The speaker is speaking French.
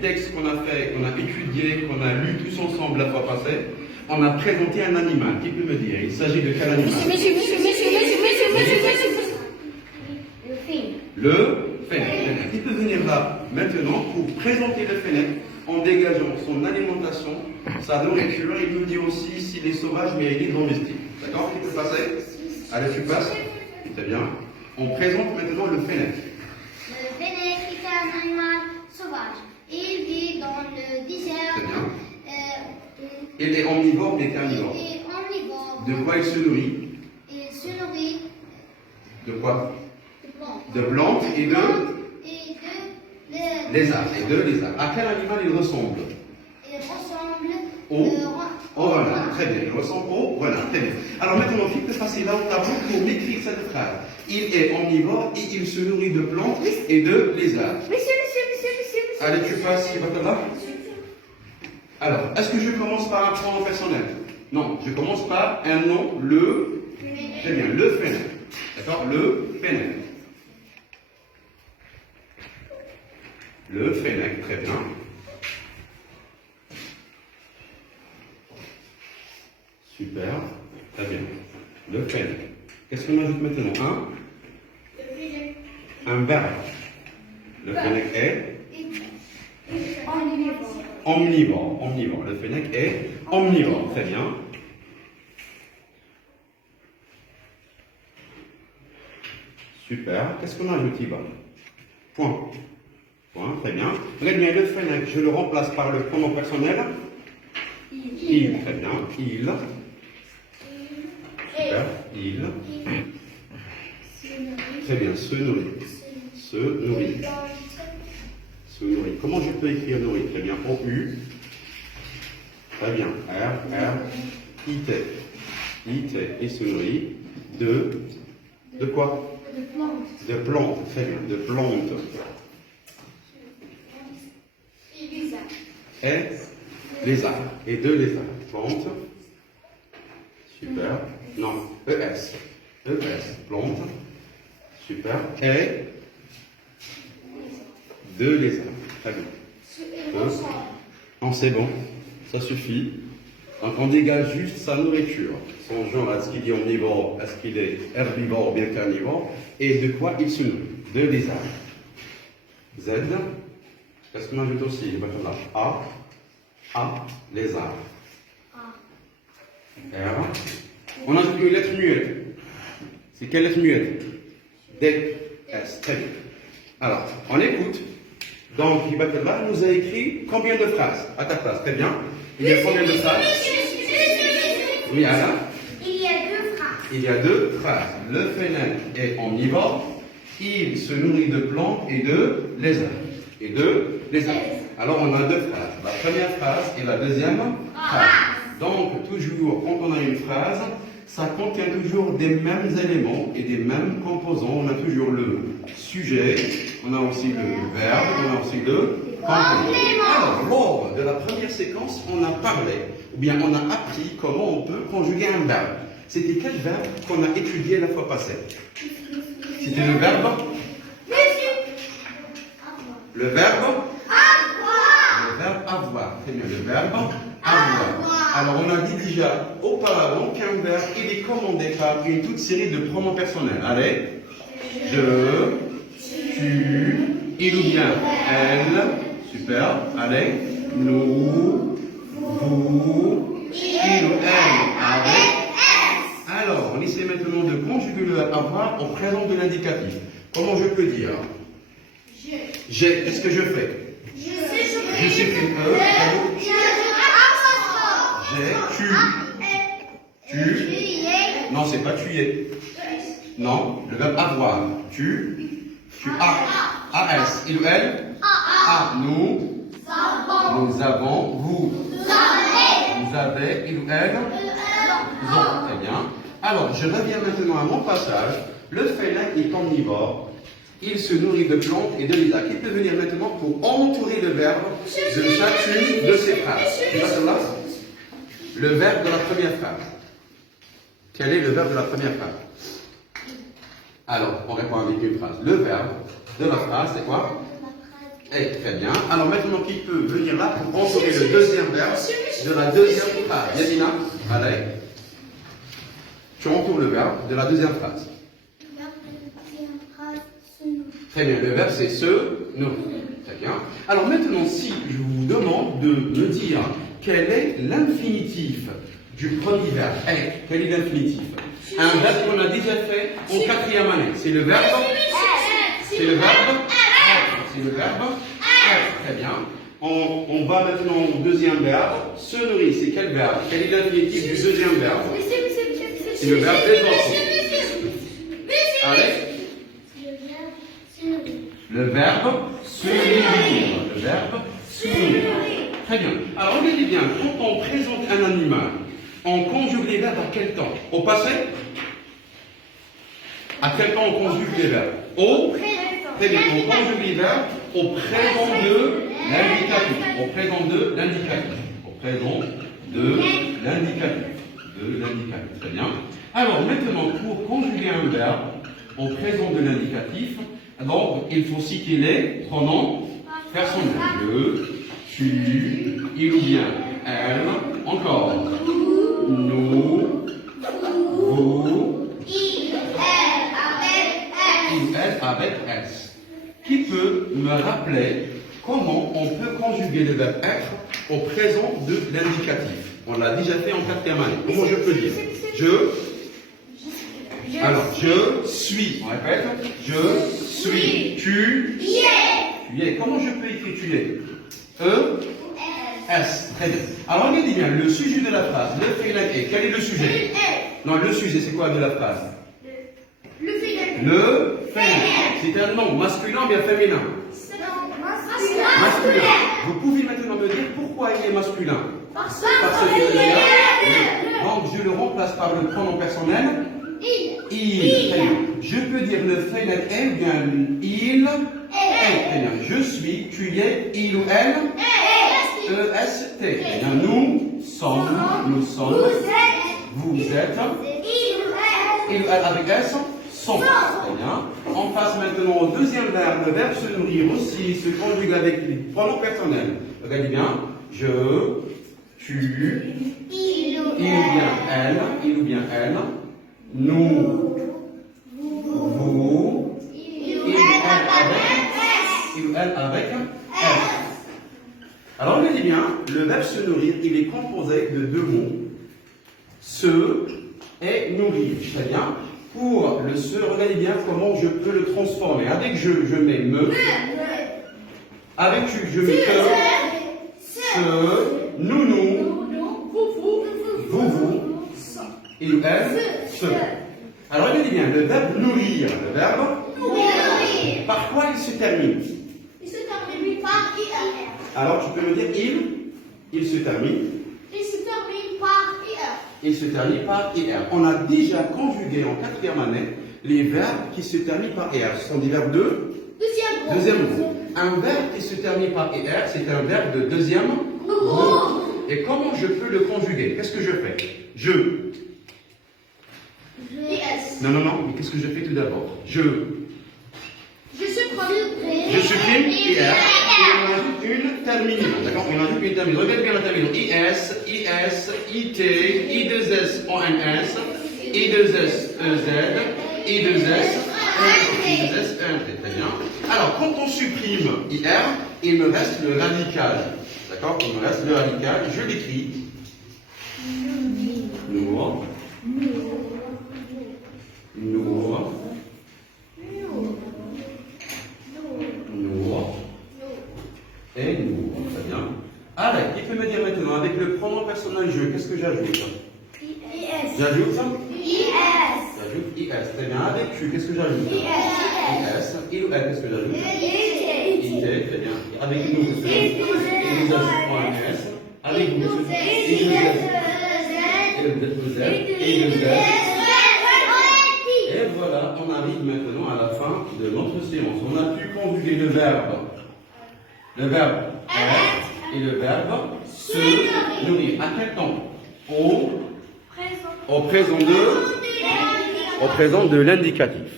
texte qu'on a fait, qu'on a étudié, qu'on a lu tous ensemble la fois passée, on a présenté un animal. Qui peut me dire? Il s'agit de quel animal? Monsieur. Le film. Le fennec. Qui peut venir là maintenant pour présenter le fennec en dégageant son alimentation, sa nourriture. Il nous dit aussi s'il est sauvage mais il est domestique. D'accord? Qui peut passer? Allez, tu passes. Très bien. On présente maintenant le fennec. Le fennec est un animal sauvage. Il vit dans le désert. Très bien. Il est omnivore mais carnivore. Il est omnivore. De quoi il se nourrit? Il se nourrit De quoi? de plantes. De plantes et de Et de lézards. Et de lézards. À quel animal il ressemble? Il ressemble Au renard. Très bien. Il ressemble au renard. Très bien. Alors maintenant, il peut passer là au tableau pour m'écrire cette phrase. Il est omnivore et il se nourrit de plantes et de lézards. Monsieur. Allez, tu passes, il va te là. Alors, est-ce que je commence par un pronom personnel? Non, je commence par un nom, le. Très bien, le fennec. D'accord? Le fennec. Le fennec, très bien. Super, très bien. Le fennec. Qu'est-ce qu'on ajoute maintenant? Un verbe. Le fennec est omnivore. Omnivore. Le fennec est omnivore. Très bien. Super. Qu'est-ce qu'on ajoute ici? Point. Point. Très bien. Très bien. Le fennec, je le remplace par le pronom personnel. Il. Très bien. Il. Super. Il. Très bien. Se nourrit. Se nourrit. Se nourrit. Comment je peux écrire nourrit? Très bien. O-U. Très bien. R-R-I-T. I-T. Et se nourrit de quoi? De plantes. De plantes. Très bien. De plantes. Et lézards. Et de lézards. Plantes. Super. Non. E-S. E-S. Plantes. Super. Et de lézards. Très bien. Non, c'est bon. Ça suffit. Donc on dégage juste sa nourriture. Son genre, est-ce qu'il est omnivore, est-ce qu'il est herbivore ou bien carnivore, et de quoi il se nourrit. De lézards. Z. Qu'est-ce qu'on ajoute aussi? A. Lézard. R. On ajoute une lettre muette. C'est quelle lettre muette? D. S. Très bien. Alors, on écoute. Donc, Ibatella nous a écrit combien de phrases à ta place? Très bien. Il y a combien de phrases? Oui, Alain? Il y a deux phrases. Il y a deux phrases. Le fennec est omnivore. Il se nourrit de plantes et de lézards. Alors, on a deux phrases. La première phrase et la deuxième phrase. Donc, toujours, quand on a une phrase, ça contient toujours des mêmes éléments et des mêmes composants. On a toujours le sujet, on a aussi le verbe, on a aussi le complément. Alors, lors de la première séquence, on a parlé, ou bien on a appris comment on peut conjuguer un verbe. C'était quel verbe qu'on a étudié la fois passée? C'était le verbe? Le verbe? Le verbe avoir. Très bien, le verbe avoir. Alors, on a dit déjà auparavant qu'un verbe, il est commandé par une toute série de pronoms personnels. Allez. Je, tu, il ou bien elle. Super. Allez. Nous, vous, il ou elle. Avec. Alors, on essaie maintenant de conjuguer le verbe avoir en présent de l'indicatif. Comment je peux dire? J'ai. Qu'est-ce que je fais? Je supprime E. J'ai, tu. Non, c'est pas tu es. Non, le verbe avoir. Tu as. AS. Il ou elle? A. Nous avons. Vous avez. Il ou elle? Vous ont. Très bien. Alors, je reviens maintenant à mon passage. Le félin est omnivore. Il se nourrit de plantes et de lézards. Qui peut venir maintenant pour entourer le verbe de chacune de ces phrases? Tu vois cela? Le verbe de la première phrase. Quel est le verbe de la première phrase? Alors, on répond avec une phrase. Le verbe de la phrase, c'est quoi? Eh, très bien. Alors maintenant, qui peut venir là pour entourer le deuxième verbe de la deuxième phrase? Yamina, allez. Tu entoures le verbe de la deuxième phrase. Très bien, le verbe c'est se nourrir. Très bien. Alors maintenant, si je vous demande de me dire quel est l'infinitif du premier verbe. Allez, quel est l'infinitif? Un verbe qu'on a déjà fait en quatrième année. C'est le verbe. C'est le verbe. C'est le verbe. Très bien. On va maintenant au deuxième verbe. Se nourrir, c'est quel verbe? Quel est l'infinitif du deuxième verbe? C'est le verbe présent. Allez. Le verbe se nourrir. Le verbe se nourrir. Très bien. Alors regardez bien, quand on présente un animal, on conjugue les verbes à quel temps? Au passé? À quel temps on conjugue les verbes? Au présent. Très bien. On conjugue les verbes au présent de l'indicatif. Au présent de l'indicatif. Au présent de l'indicatif. De l'indicatif. Très bien. Alors maintenant, pour conjuguer un verbe au présent de l'indicatif, donc il faut citer les pronoms personnels. Le, tu, il ou bien elle, encore. Nous, vous, Il, elle avec S. Qui peut me rappeler comment on peut conjuguer le verbe être au présent de l'indicatif? On l'a déjà fait en quatrième année. Comment je peux dire? Alors, je suis. On répète. Je suis. Tu es. Comment je peux écrire tu es? S. Très bien. Alors, regardez bien, le sujet de la phrase, le féminin est. Quel est le sujet? Non, le sujet, c'est quoi de la phrase? Le féminin. Le féminin. C'est un nom masculin ou bien féminin? Masculin. Vous pouvez maintenant me dire pourquoi il est masculin? Parce que donc, je le remplace par le pronom personnel. Il. Très bien. Je peux dire le féminin est ou bien il est. Très bien. Je suis, tu es, il ou elle. E-S-T. Très bien. Nous sommes. Vous êtes. Il ou elle avec S. Sont. Très bien. On passe maintenant au deuxième verbe. Le verbe se nourrir aussi se conjugue avec les pronoms personnels. Regardez bien. Je, tu, il ou bien elle, nous, vous, il ou elle avec S. Alors regardez bien, le verbe se nourrir, il est composé de deux mots, se et nourrir. Très bien. Pour le se, regardez bien comment je peux le transformer. Avec je mets me. Avec tu, je mets te. Se, nous, vous, il ou elle, se. Alors regardez bien, le verbe nourrir, le verbe. Par quoi il se termine? Il se termine par IR. Alors tu peux me dire il se termine. Il se termine par IR. Il se termine par IR. On a déjà conjugué en quatrième année les verbes qui se terminent par IR. Ce sont des verbes de deuxième groupe. Un verbe qui se termine par IR, c'est un verbe de deuxième groupe. Et comment je peux le conjuguer? Qu'est-ce que je fais? Non, mais qu'est-ce que je fais tout d'abord? Je supprime IR et on ajoute une terminaison. D'accord? On ajoute une terminaison. Regardez bien la terminaison. IS, IT, I2S, ONS, I2S, EZ, I2S, I2S, ENT. Très bien. Alors, quand on supprime IR, il me reste le radical. D'accord? Il me reste le radical. Je l'écris. Nous. Et nous. Très bien. Allez, qui peut me dire maintenant, avec le pronom personnel je, qu'est-ce que j'ajoute? J'ajoute J'ajoute IS. Très bien. Avec tu, qu'est-ce que j'ajoute? IS. Il ou elle, qu'est-ce que j'ajoute? IT. Très bien. Avec nous, qu'est-ce que j'ajoute? Avec vous, et voilà, on arrive maintenant à la fin de notre séance. On a pu conjuguer le verbe être et le verbe se nourrir. À quel temps? Au présent de l'indicatif.